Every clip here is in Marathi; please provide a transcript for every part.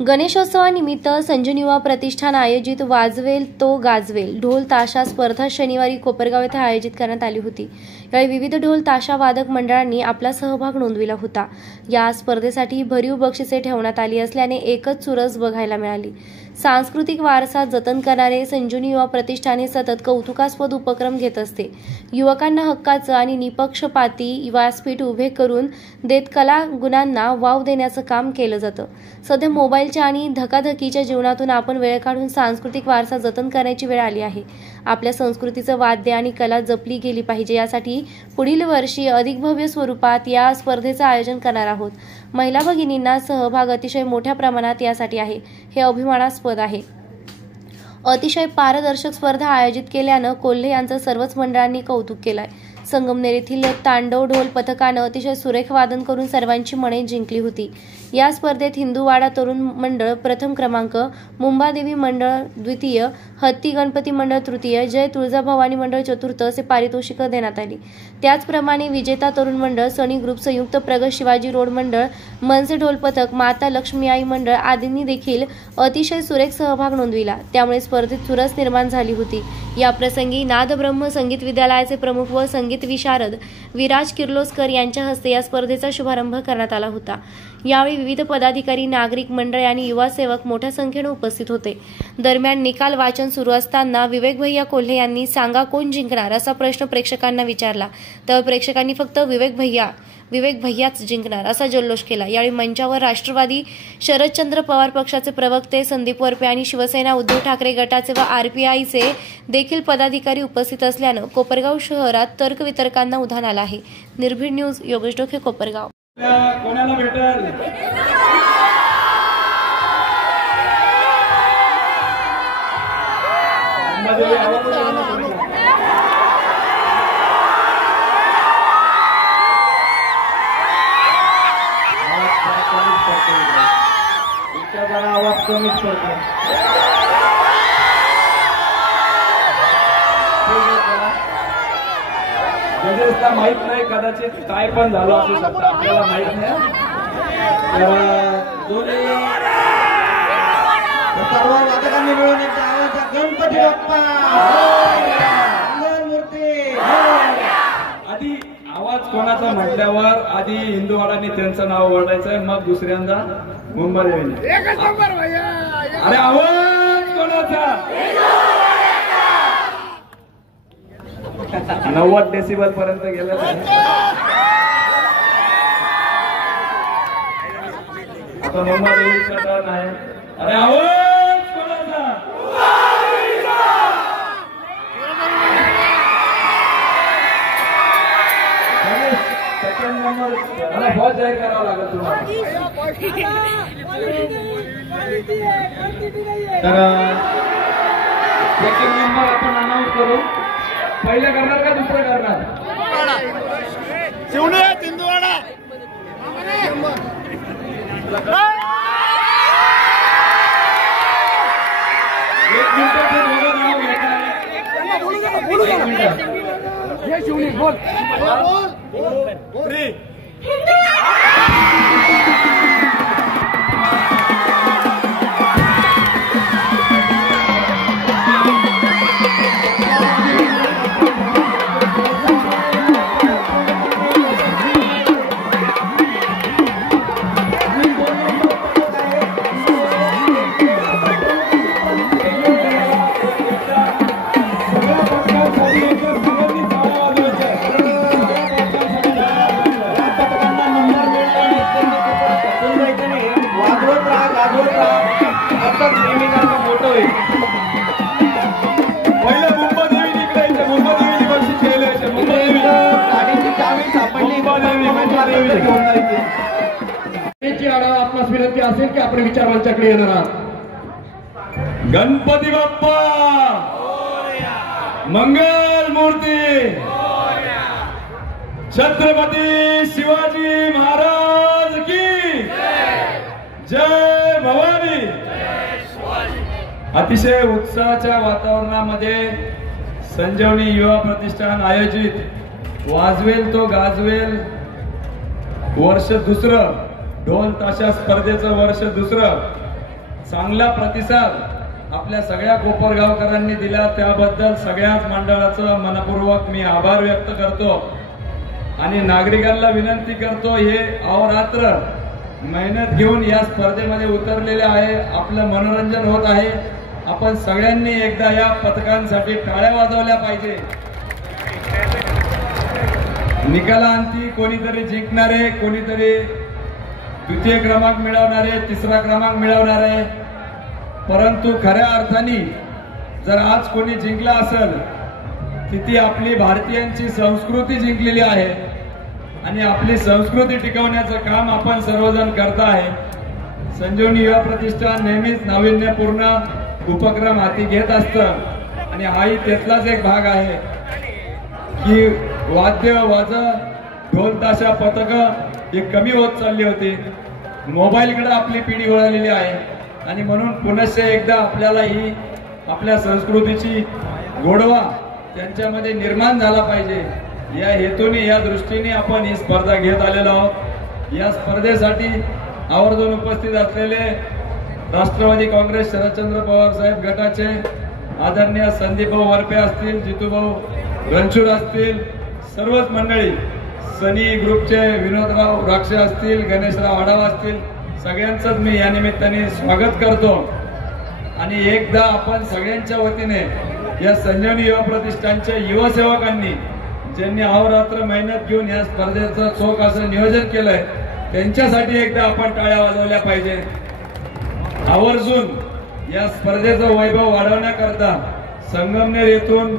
गणेशोत्सवानिमित्त संजीवनी युवा प्रतिष्ठान आयोजित वाजवेल तो गाजवेल ढोल ताशा स्पर्धा शनिवारी कोपरगाव येथे आयोजित करण्यात आली होती। यावेळी विविध ढोल ताशा वादक मंडळांनी आपला सहभाग नोंदविला होता। या स्पर्धेसाठी भरीव बक्षिसे ठेवण्यात आली असल्याने एकच चुरस बघायला मिळाली। सांस्कृतिक वारसा जतन करणारे संजीवनी युवा प्रतिष्ठान हे सतत कौतुकास्पद उपक्रम घेत असते। युवकांना हक्काचं आणि निपक्षपाती व्यासपीठ उभे करून देत कला गुणांना वाव देण्याचं काम केलं जातं। सध्या मोबाईलच्या आणि धकाधकीच्या जीवनातून आपण वेळ काढून सांस्कृतिक वारसा जतन करण्याची वेळ आली आहे। आपल्या संस्कृतीचं वाद्य आणि कला जपली गेली पाहिजे, यासाठी पुढील वर्षी अधिक भव्य स्वरूपात या स्पर्धेचं आयोजन करणार आहोत। महिला भगिनींना सहभाग अतिशय मोठ्या प्रमाणात यासाठी आहे, हे अभिमानास्पद आहे। अतिशय पारदर्शक स्पर्धा आयोजित केल्यानं कोल्हे यांचं सर्वच मंडळांनी कौतुक केलंय। संगमनेर येथील तांडव ढोल पथकानं अतिशय सुरेख वादन करून सर्वांची मने जिंकली होती। या स्पर्धेत हिंदूवाडा तरुण मंडळ प्रथम क्रमांक, मुंबादेवी मंडळ द्वितीय, हत्ती गणपती मंडळ तृतीय, जय तुळजाभवानी मंडळ चतुर्थ असे पारितोषिक देण्यात आली। त्याचप्रमाणे विजेता तरुण मंडळ, सनी ग्रुप, संयुक्त प्रगत शिवाजी रोड मंडळ, मनसे ढोल पथक, माता लक्ष्मी आई मंडळ आदींनी देखील अतिशय सुरेख सहभाग नोंदविला। त्यामुळे स्पर्धेत चुरस निर्माण झाली होती। या प्रसंगी नादब्रह्म संगीत विद्यालयाचे प्रमुख व संगीत विशारद विराज किर्लोस्कर यांच्या हस्ते या स्पर्धेचा शुभारंभ करण्यात आला होता। यावेळी विविध पदाधिकारी, नागरिक मंडळ आणि युवा सेवक मोठ्या संख्येने उपस्थित होते। दरम्यान निकाल वाचन सुरू असताना विवेक भैया कोल्हे यांनी सांगा कोण जिंकणार असा प्रश्न प्रेक्षकांना विचारला, तर प्रेक्षकांनी फक्त विवेक भैयाच जिंकणार असा जल्लोष केला। यावेळी मंचावर राष्ट्रवादी शरदचंद्र पवार पक्षाचे प्रवक्ते संदीप वरपे आणि शिवसेना उद्धव ठाकरे गटाचे व आरपीआयचे देखील पदाधिकारी उपस्थित असल्यानं कोपरगाव शहरात तर्कवितर्कांना उधाण आलं आहे। निर्भीड न्यूज, योगेश डोके, कोपरगाव। कोणाला भेटेल आवाज कमीच करतो। जजेसला माहित नाही, कदाचित काय पण झालं असू शकतं, आपल्याला माहित नाही। सर्व वादकांनी मिळून एकदा आवाज, गणपती बाप्पा मूर्ती। आधी आवाज कोणाचा म्हटल्यावर आधी हिंदूवाडांनी त्यांचं नाव ओरडायचं, मग दुसऱ्यांदा मुंबईने। अरे आवाज कोणाचा? 90 डेसिबल पर्यंत गेलेला आहे। आता मुंबईचा टर्न आहे। अरे आवाज कोणाचा? सेकंड नंबर मला बहुत जाहीर करावं लागेल तुम्हाला। तर सेकंड नंबर आपण अनाउन्स करू। पहिलं करणार का दुसरं करणार? हिंदूवाडा एक मिनिटाचं दोघं नाव घेत आहे। आपणास विनंती असेल की आपण विचार मंचाकडे येणार आहात। गणपती बाप्पा मंगल मूर्ती, छत्रपती शिवाजी महाराज की जय भवानी। अतिशय उत्साहाच्या वातावरणामध्ये संजीवनी युवा प्रतिष्ठान आयोजित वाजवेल तो गाजवेल वर्ष दुसरं ढोल ताशा स्पर्धेचं वर्ष दुसरं चांगला प्रतिसाद आपल्या सगळ्या कोपरगावकरांनी दिला, त्याबद्दल सगळ्याच मंडळाचं मनपूर्वक मी आभार व्यक्त करतो आणि नागरिकांना विनंती करतो, हे अहोरात्र मेहनत घेऊन या स्पर्धेमध्ये उतरलेले आहे, आपलं मनोरंजन होत आहे, आपण सगळ्यांनी एकदा या पथकांसाठी टाळ्या वाजवल्या पाहिजे. निकालांती कोणीतरी जिंकणारे, कोणीतरी द्वितीय क्रमांक मिळवणारे, तिसरा क्रमांक मिळवणारे, परंतु खऱ्या अर्थाने जर आज कोणी जिंकला असेल ती आपली भारतीयांची संस्कृती जिंकलेली आहे आणि आपली संस्कृती टिकवण्याचं काम आपण सर्वजण करत आहे. संजीवनी युवा प्रतिष्ठान नेहमीच नाविन्यपूर्ण उपक्रम हाती घेत असतं आणि हाही त्यातलाच एक भाग आहे की वाद्य वाज ढोल ताशा पथक हे कमी होत चालली होती. मोबाईलकडे आपली पिढी वळलेली आहे आणि म्हणून पुनश्च एकदा आपल्याला ही आपल्या संस्कृतीची गोडवा त्यांच्यामध्ये निर्माण झाला पाहिजे, या हेतूने या दृष्टीने आपण ही स्पर्धा घेत आलेलो आहोत. या स्पर्धेसाठी आवर्जून उपस्थित असलेले राष्ट्रवादी काँग्रेस शरदचंद्र पवार साहेब गटाचे आदरणीय संदीपभाऊ वरपे असतील, जितूभाऊ रणछोड असतील, सर्वच मंडळी, सनी ग्रुपचे विनोदराव राक्षे असतील, गणेशराव आढावा असतील, सगळ्यांचंच मी या निमित्ताने स्वागत करतो. आणि एकदा आपण सगळ्यांच्या वतीने या संजीवनी युवा प्रतिष्ठानच्या युवसेवकांनी ज्यांनी अहोरात्र मेहनत घेऊन या स्पर्धेचं चोख असं नियोजन केलंय त्यांच्यासाठी एकदा आपण टाळ्या वाजवल्या पाहिजे. आवर्जून या स्पर्धेचं वैभव वाढवण्याकरता संगमनेर येथून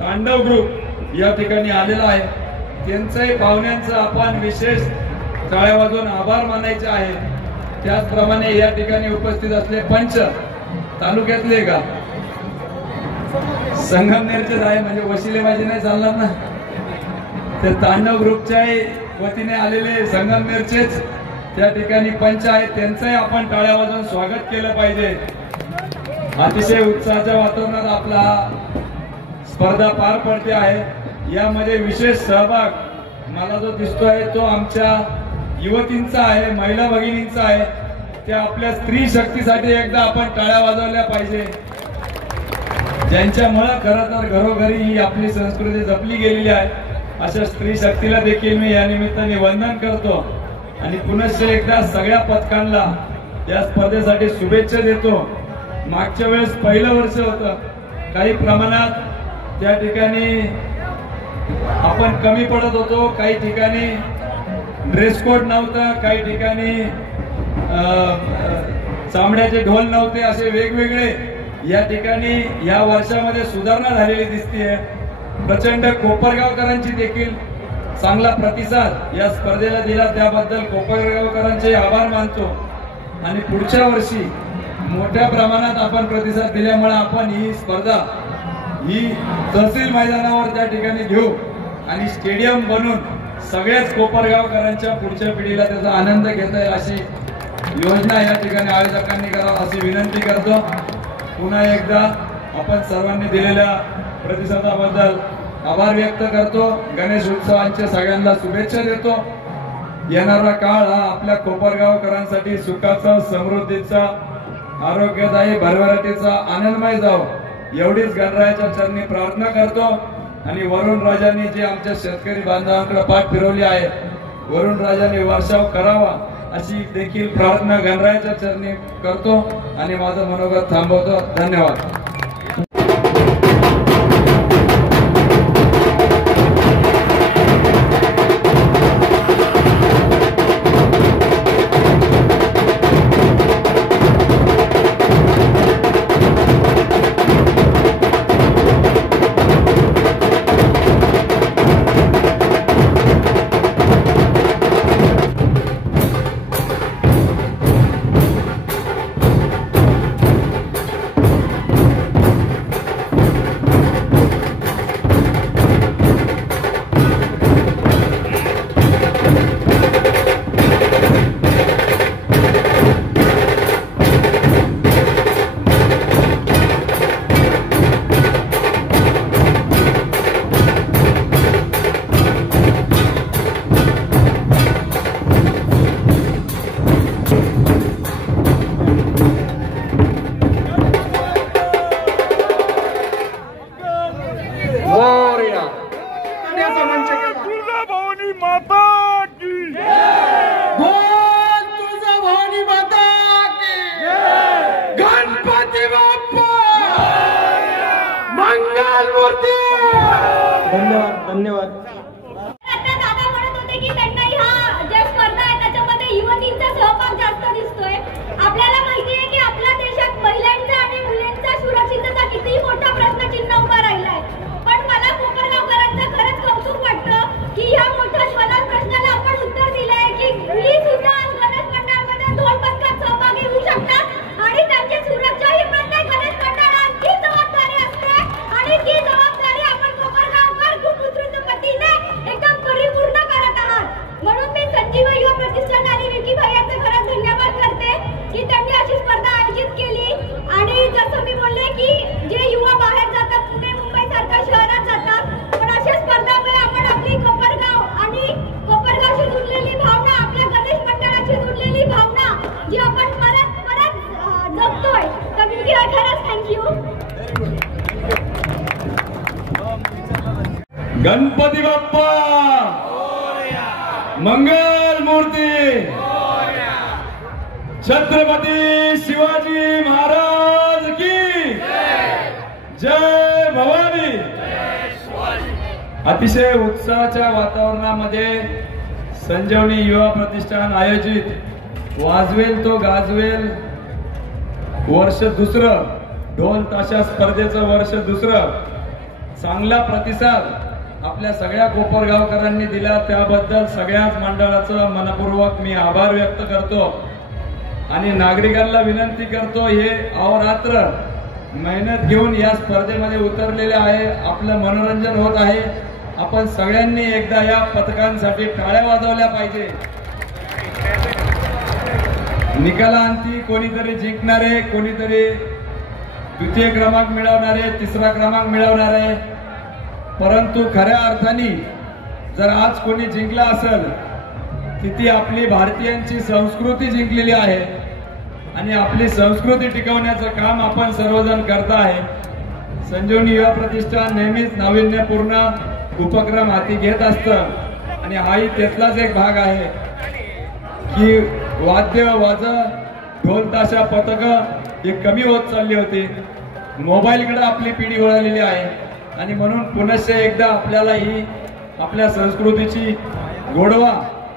तांडव ग्रुप या ठिकाणी आलेला आहे, त्यांचंही पाहुण्यांचं आपण विशेष टाळ्या वाजवून आभार मानायचे आहे. त्याचप्रमाणे या ठिकाणी उपस्थित असले पंच तालुक्यातले का संगमनेरचेच आहे, म्हणजे वशिलेबाजी नाही चालणार ना, ते तांडव ग्रुपच्या वतीने आलेले संगमनेरचेच त्या ठिकाणी पंच आहेत, त्यांचंही आपण टाळ्या वाजवून स्वागत केलं पाहिजे. अतिशय उत्साहाच्या वातावरणात आपला स्पर्धा पार पडते आहे. यामध्ये विशेष सहभाग मला जो दिसतोय तो आमच्या युवतींचा आहे, महिला भगिनींचा आहे. त्या आपल्या स्त्री शक्तीसाठी एकदा आपण टाळ्या वाजवल्या पाहिजे, ज्यांच्यामुळे खरं तर घरोघरी ही आपली संस्कृती जपली गेलेली आहे. अशा स्त्री शक्तीला देखील मी या निमित्ताने वंदन करतो आणि पुनश्च एकदा सगळ्या पथकांना या स्पर्धेसाठी शुभेच्छा देतो. मागच्या वेळेस पहिलं वर्ष होतं, काही प्रमाणात त्या ठिकाणी आपण कमी पडत होतो, काही ठिकाणी ड्रेस कोड नव्हतं, काही ठिकाणी चामड्याचे ढोल नव्हते, असे वेगवेगळे या ठिकाणी या वर्षामध्ये सुधारणा झालेली दिसतेय. प्रचंड कोपरगावकरांची देखील चांगला प्रतिसाद या स्पर्धेला दिला, त्याबद्दल कोपरगावकरांचे आभार मानतो. आणि पुढच्या वर्षी मोठ्या प्रमाणात आपण प्रतिसाद दिल्यामुळे आपण ही स्पर्धा ही तहसील मैदानावर त्या ठिकाणी घेऊ आणि स्टेडियम बनवून सगळ्याच कोपरगावकरांच्या पुढच्या पिढीला त्याचा आनंद घेता येईल अशी योजना या ठिकाणी आयोजकांनी करावी अशी विनंती करतो. पुन्हा एकदा आपण सर्वांनी दिलेल्या प्रतिसादाबद्दल आभार व्यक्त करतो. गणेश उत्सवांच्या सगळ्यांना शुभेच्छा देतो. येणारा काळ हा आपल्या कोपरगावकरांसाठी सुखाचा, समृद्धीचा, आरोग्यदायी, भरभराटीचा, आनंदमय जावो एवढीच गणरायाच्या चरणी प्रार्थना करतो. आणि वरुण राजांनी जे आमच्या शेतकरी बांधवांकडे पाठ फिरवली आहे, वरुण राजांनी वर्षाव करावा अशी देखील प्रार्थना गणरायाच्या चरणी करतो आणि माझं मनोगत थांबवतो. धन्यवाद. धन्यवाद. आता दादा म्हणत होते की त्यांना ह्या ज्या स्पर्धा आहे त्याच्यामध्ये युवतींचा सहभाग जास्त दिसतोय. आपल्याला माहिती आहे की आपल्या देशात महिलांचा आणि मुलींचा सुरक्षितता किती मोठा प्रश्नचिन्ह उभा राहिलाय. पण मला कोपरगावकरांचं खरंच कौतुक वाटतं की ह्या मोठ्या ज्वलंत प्रश्नाला आपण उत्तर दिलंय की मुली सुद्धा गणेश मंडळामध्ये ढोल पथकात सहभागी होऊ शकतात आणि त्यांची सुरक्षा ही प्रत्येक गणेश मंडळाची जबाबदारी असते आणि ती जबाबदारी आपण कोपरगावकर खूप उत्कृष्ट पद्धतीने एकदम परिपूर्ण करत आहात. म्हणून मी संजीव युवा प्रतिष्ठान आणि विकी भैयाचे खरंच धन्यवाद करते की त्यांनी अशी स्पर्धा आयोजित केली. आणि जसं मी बोलले की जे युवा बाहेर जातात पुणे मुंबई सारख्या शहरात जातात, पण अशा स्पर्धामुळे आपण आपली कोपरगाव आणि कोपरगावशी जुळलेली भावना, आपल्या गणेश मंडळाशी जुळलेली भावना जी आपण परत जगतोय. तर मी खरंच थँक्यू. गणपती बाप्पा मंगल मूर्ती, छत्रपती शिवाजी महाराज की जय भवानी. अतिशय उत्साहाच्या वातावरणामध्ये संजीवनी युवा प्रतिष्ठान आयोजित वाजवेल तो गाजवेल वर्ष दुसरं, ढोल ताशा स्पर्धेचं वर्ष दुसरं, चांगला प्रतिसाद आपल्या सगळ्या कोपरगावकरांनी दिला. त्याबद्दल सगळ्याच मंडळाचं मनपूर्वक मी आभार व्यक्त करतो आणि नागरिकांना विनंती करतो, हे अहोरात्र मेहनत घेऊन या स्पर्धेमध्ये उतरलेले आहे. आपलं मनोरंजन होत आहे. आपण सगळ्यांनी एकदा या पथकांसाठी टाळ्या वाजवल्या पाहिजे. निकालांती कोणीतरी जिंकणारे, कोणीतरी द्वितीय क्रमांक मिळवणारे, तिसरा क्रमांक मिळवणारे, परंतु खऱ्या अर्थाने जर आज कोणी जिंकला असेल की ती आपली भारतीयांची संस्कृती जिंकलेली आहे आणि आपली संस्कृती टिकवण्याचं काम आपण सर्वजण करत आहे. संजीवनी युवा प्रतिष्ठान नेहमीच नाविन्यपूर्ण उपक्रम हाती घेत असतं आणि हाही त्यातलाच एक भाग आहे की वाद्य वाज ढोल ताशा पथक हे कमी होत चालली होती. मोबाईलकडे आपली पिढी वळलेली आहे आणि म्हणून पुनश्च एकदा आपल्याला ही आपल्या संस्कृतीची गोडवा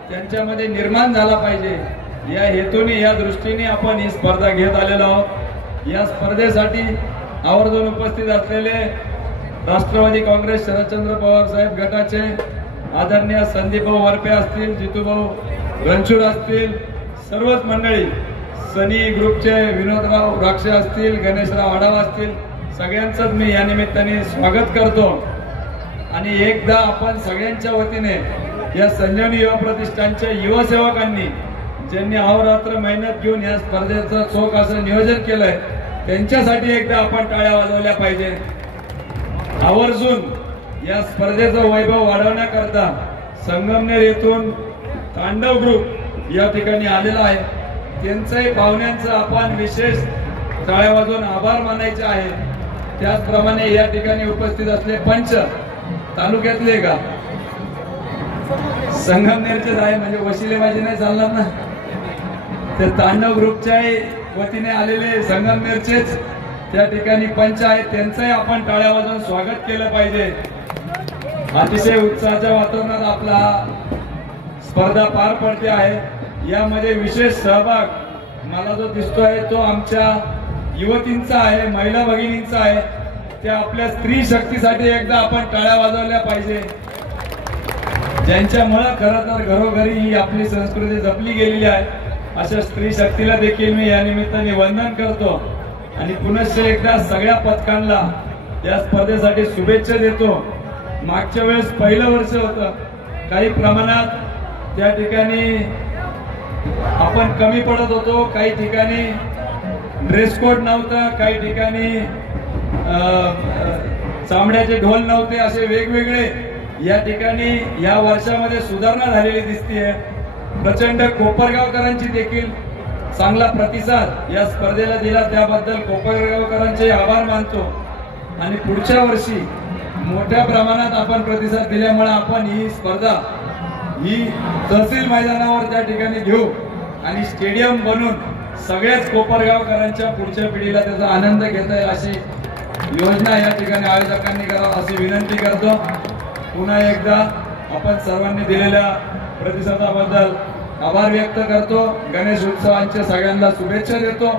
त्यांच्यामध्ये निर्माण झाला पाहिजे. या हेतूने, या दृष्टीने आपण ही स्पर्धा घेत आलेलो आहोत. या स्पर्धेसाठी आवर्जून उपस्थित असलेले राष्ट्रवादी काँग्रेस शरदचंद्र पवार साहेब गटाचे आदरणीय संदीपभाऊ वरपे असतील, जितूभाऊ रणछोड असतील, सर्वच मंडळी, सनी ग्रुपचे विनोदराव राक्षे असतील, गणेशराव आढावा असतील, सगळ्यांचंच मी या निमित्ताने स्वागत करतो. आणि एकदा आपण सगळ्यांच्या वतीने या संजीवनी युवा प्रतिष्ठानच्या युवसेवकांनी ज्यांनी अहोरात्र मेहनत घेऊन या स्पर्धेचं चोख असं नियोजन केलंय त्यांच्यासाठी एकदा आपण टाळ्या वाजवल्या पाहिजे. आवर्जून या स्पर्धेचं वैभव वाढवण्याकरता संगमनेर येथून तांडव ग्रुप या ठिकाणी आलेला आहे. त्यांचंही पाहुण्यांचं आपण विशेष टाळ्या वाजवून आभार मानायचे आहे. त्याचप्रमाणे या ठिकाणी उपस्थित असले पंच तालुक्यातले का संगमनेरचेच आहे, म्हणजे वशिले माझे नाही चालणार ना. ते तांडव ग्रुपच्या वतीने आलेले संगमनेरचेच त्या ठिकाणी पंच आहेत, त्यांचंही आपण टाळ्या वाजवून स्वागत केलं पाहिजे. अतिशय उत्साहाच्या वातावरणात आपला स्पर्धा पार पडते आहे. यामध्ये विशेष सहभाग मला जो दिसतोय तो आमच्या युवतींचा आहे, महिला भगिनींचा आहे. त्या आपल्या स्त्री शक्तीसाठी एकदा आपण टाळ्या वाजवल्या पाहिजे, ज्यांच्यामुळे खरं तर घरोघरी ही आपली संस्कृती जपली गेलेली आहे. अशा स्त्री शक्तीला देखील मी या निमित्ताने वंदन करतो आणि पुनश्च एकदा सगळ्या पथकांना या स्पर्धेसाठी शुभेच्छा देतो. मागच्या वेळेस पहिलं वर्ष होतं, काही प्रमाणात त्या ठिकाणी आपण कमी पडत होतो, काही ठिकाणी ड्रेस कोड नव्हता, काही ठिकाणी चामड्याचे ढोल नव्हते, असे वेगवेगळे या ठिकाणी या वर्षामध्ये सुधारणा झालेली दिसतेय. प्रचंड कोपरगावकरांची देखील चांगला प्रतिसाद या स्पर्धेला दिला, त्याबद्दल कोपरगावकरांचे आभार मानतो. आणि पुढच्या वर्षी मोठ्या प्रमाणात आपण प्रतिसाद दिल्यामुळे आपण ही स्पर्धा ही तहसील मैदानावर त्या ठिकाणी घेऊ आणि स्टेडियम बनवून सगळ्याच कोपरगावकरांच्या पुढच्या पिढीला त्याचा आनंद घेता येईल अशी योजना या ठिकाणी आयोजकांनी करावी अशी विनंती करतो. पुन्हा एकदा आपण सर्वांनी दिलेल्या प्रतिसादाबद्दल आभार व्यक्त करतो. गणेश उत्सवांच्या सगळ्यांना शुभेच्छा देतो.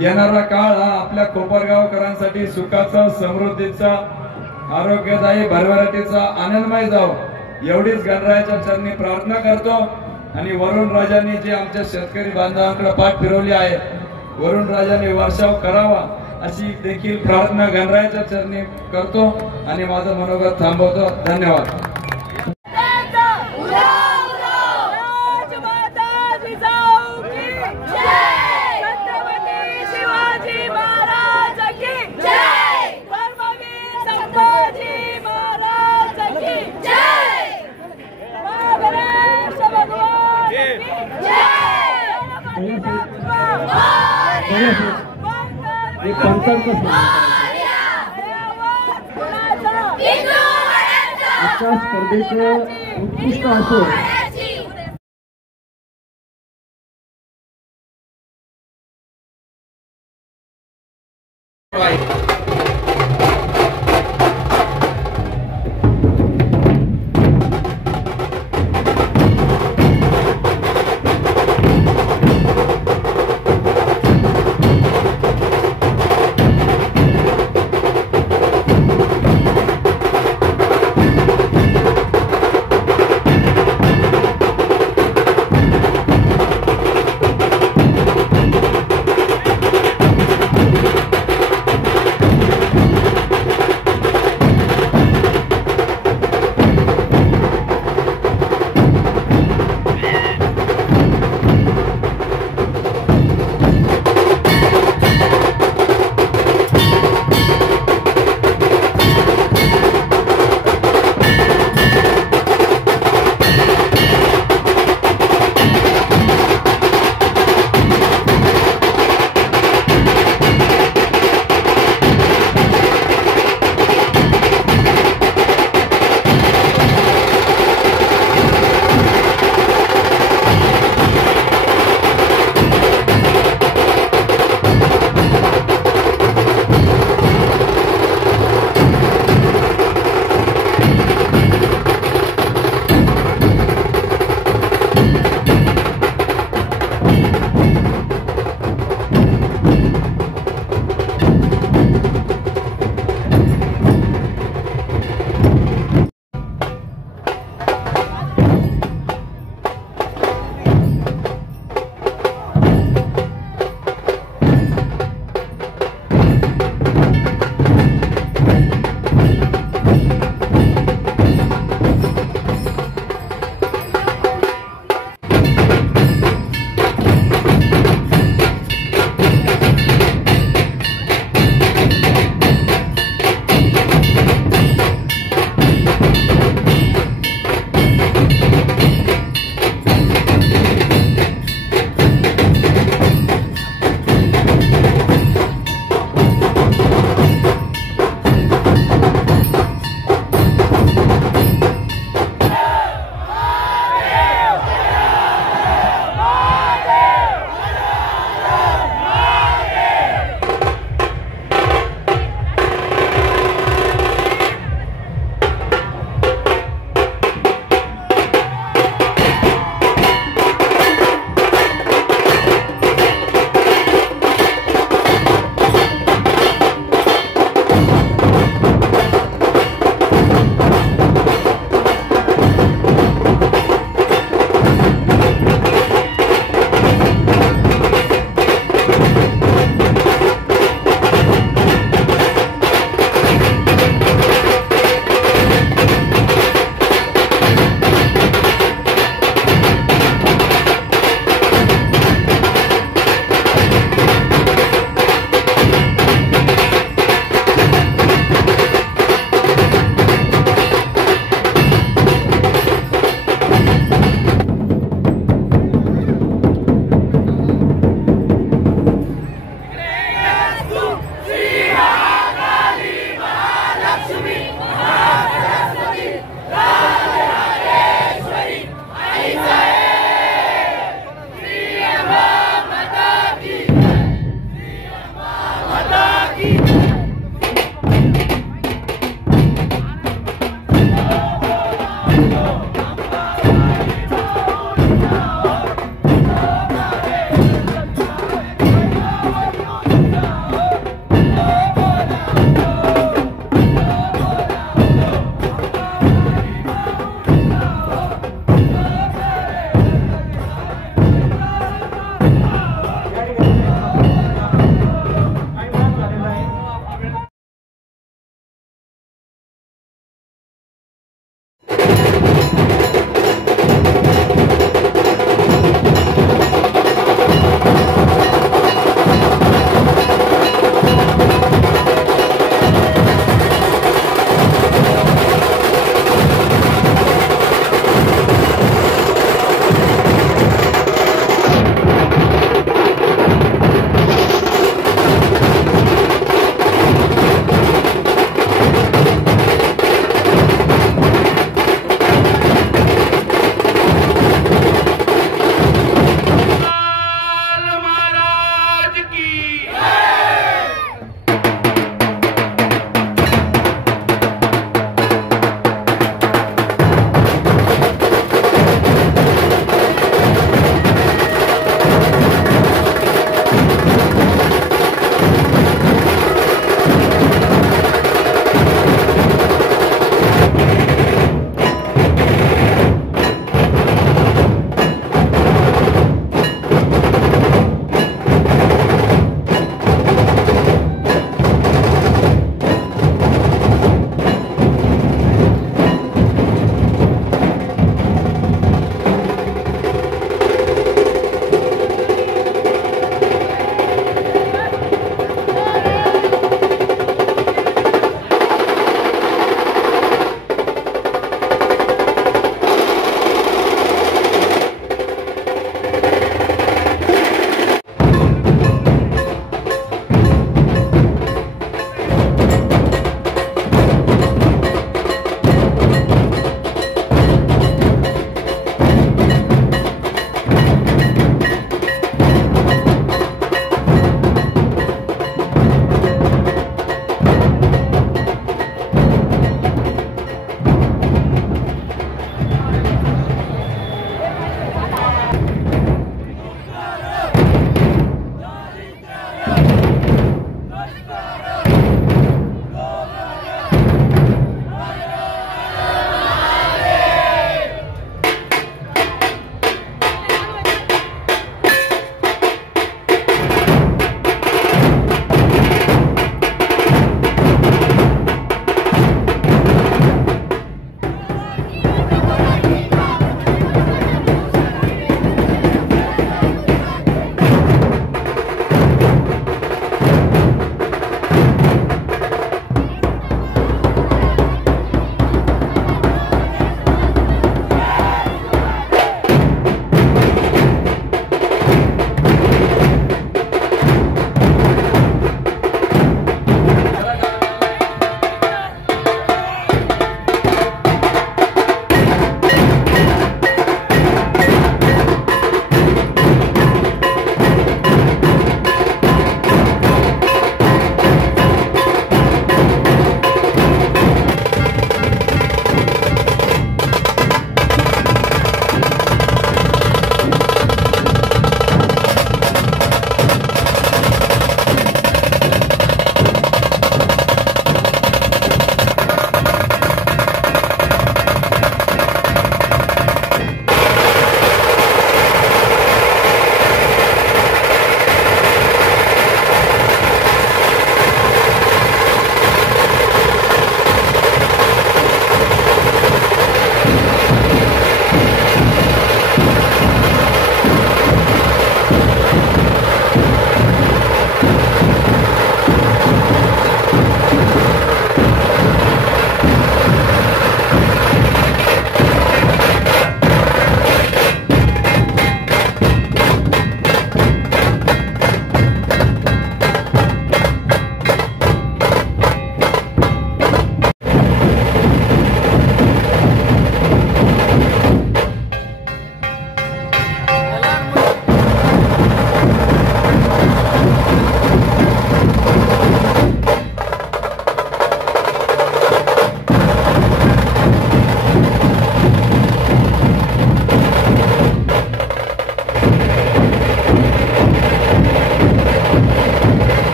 येणारा काळ हा आपल्या कोपरगावकरांसाठी सुखाचा, समृद्धीचा, आरोग्यदायी, भरभराटीचा, आनंदमय जावो एवढीच गणरायाच्या चरणी प्रार्थना करतो. आणि वरुण राजांनी जे आमच्या शेतकरी बांधवांकडे पाठ फिरवली आहे, वरुण राजांनी वर्षाव करावा अशी देखील प्रार्थना गणरायाच्या चरणी करतो आणि माझं मनोगत थांबवतो. धन्यवाद. आजच्या स्पर्धेचं उत्कृष्ट असो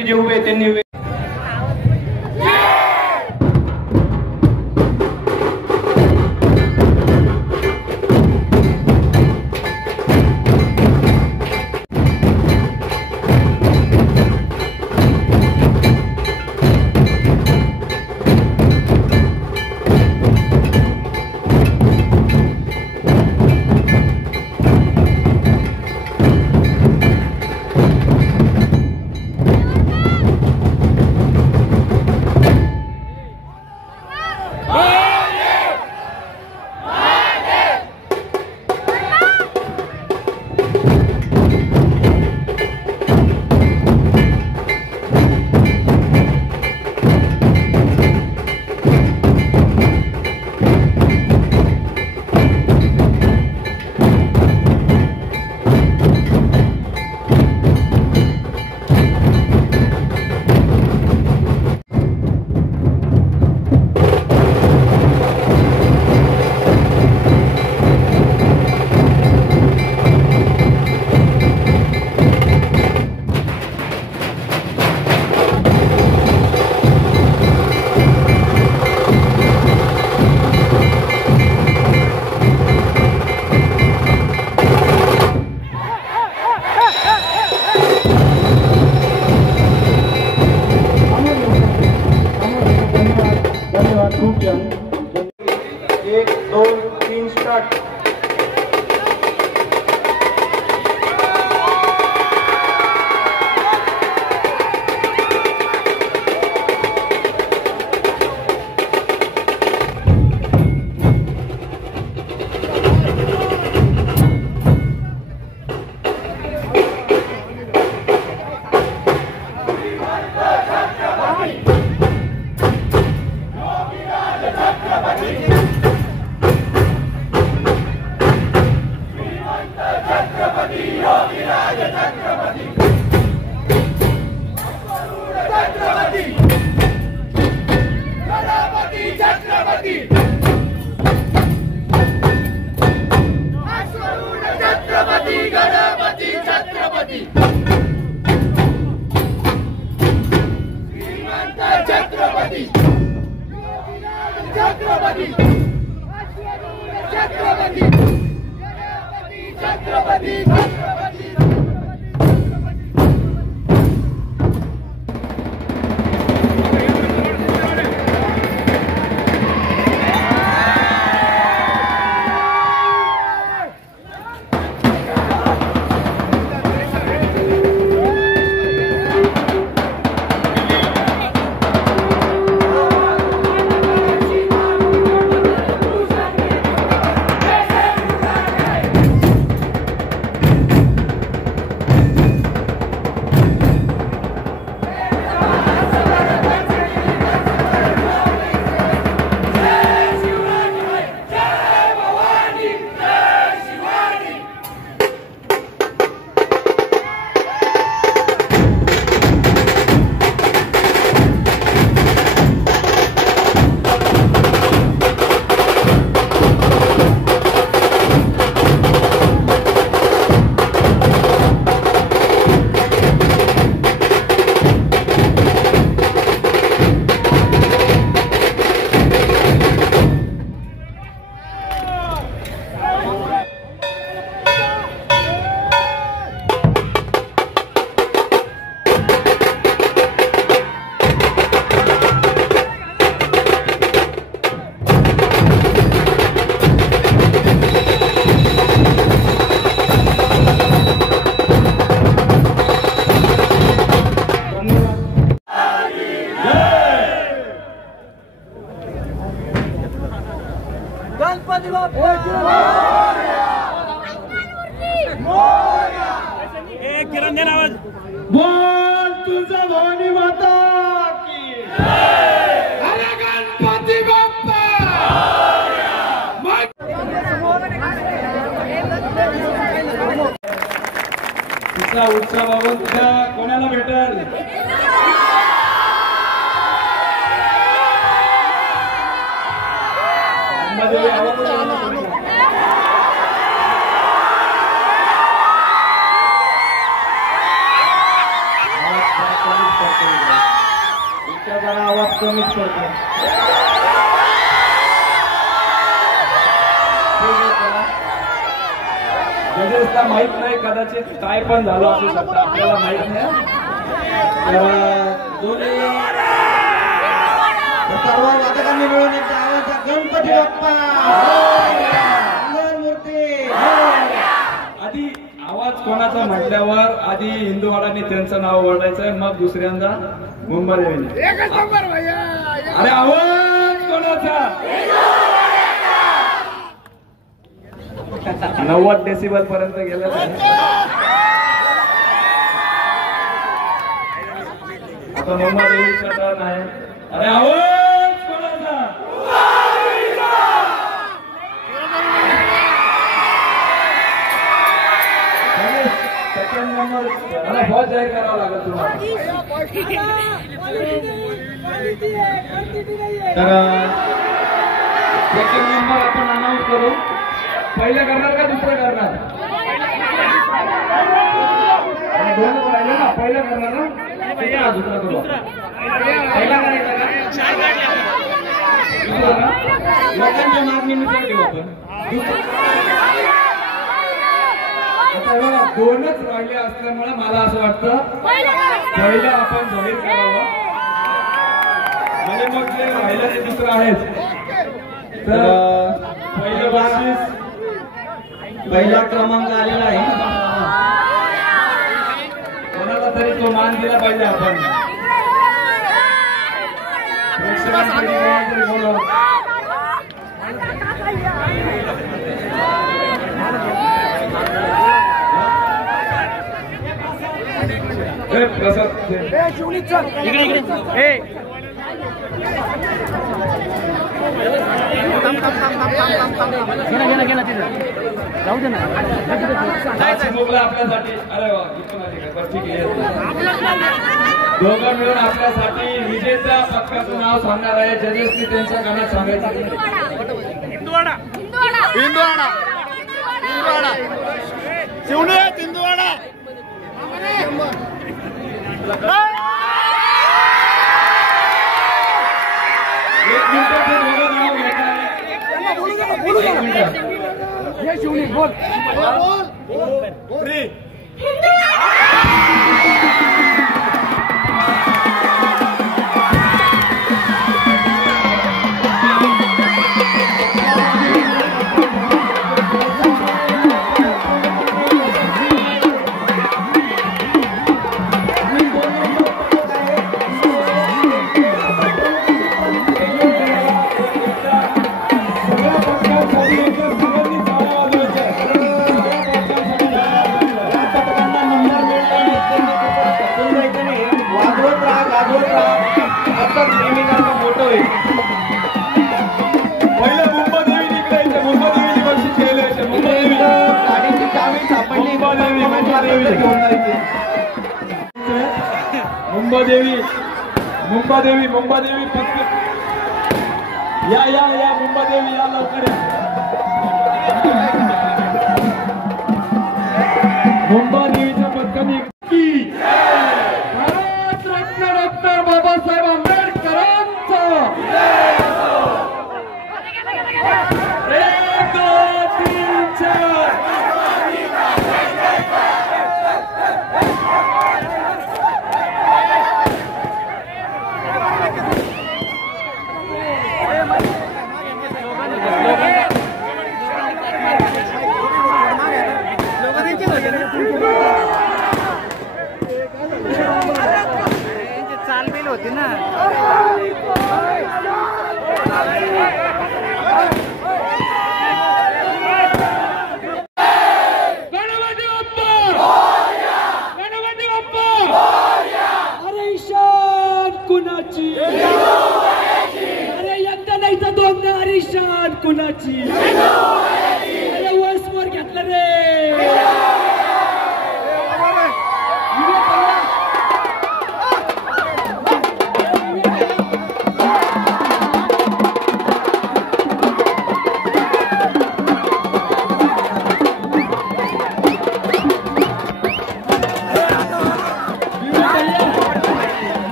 गणपतीचे जे उभे आहेत त्यांनी खूप छान. 1 2 3 स्टार्ट. बोल तुझा भवानी माता की अरे गणपती बाप्पा. तिचा उत्सवाबाबत उद्या कोणाला भेटेल? जजेसला माहित नाही, कदाचित काय पण झालं असू शकतं, आपल्याला माहित नाही. तर दोन्ही सर्व वादकांनी मिळून एकदा आवाज गणपती बाप्पा मूर्ती. आधी आवाज कोणाचा म्हटल्यावर आधी हिंदूवाडाने त्यांचं नाव ओरडायचं, मग दुसऱ्यांदा मुंबईने. अरे आवाज कोणाचा? 90 डेसिबल पर्यंत गेलेला आहे. आता मुंबईचा टर्न आहे. अरे आवाज कोणाचा? सेकंड नंबर मला बहुत जाहीर करावं लागेल तुम्हाला. तर सेकंड नंबर आपण अनाऊन्स करू. पहिलं करणार का दुसरं करणार? दोन राहिले ना, पहिलं करणार ना, दुसरा करू. पहिला करायचा का? लोकांच्या मागणीनुसार घेऊ आपण. आता बघा, दोनच राहिले असल्यामुळे मला असं वाटतं पहिलं आपण जाहीर करावं, म्हणजे मग जे राहिलं ते दुसरं आहेच. तर पहिलं बक्षीस, पहिला क्रमांक आलेला आहे. कोणाला तरी तो मान दिला पाहिजे आपण. प्रेक्षकांसाठी कोणाला तरी बोलव. प्रसाद आपल्यासाठी. अरे वा, ठीक आहे. दोघं मिळून आपल्यासाठी विजेत्या पथकाचं नाव सांगणार आहे. जजेसनी त्यांच्या गाण्यात सांगायचं. हिंदुवाडा शिवणे हिंदुवाडा. एक मिनिट, ते दोघं नाव घेत आहे. एक मिनिट. मुंबादेवी फक्त या मुंबादेवी या लवकर. मुंबादेवीच्या पथकाने भारतरत्न डॉक्टर बाबासाहेब आंबेडकरांचा 1 2 3 4. चालबिल होती ना. गणपती बाप्पा. अरे ईशान कुणाची? अरे यंदा नाही तर दोनदा. अरे ईशान कुणाची? अरे वसवर घेतलं रे.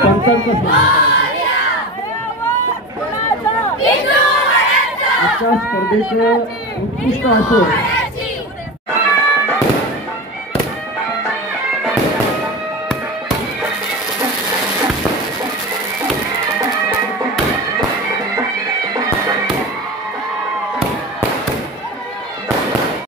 पंचांचा आजच्या स्पर्धेचं उत्कृष्ट असो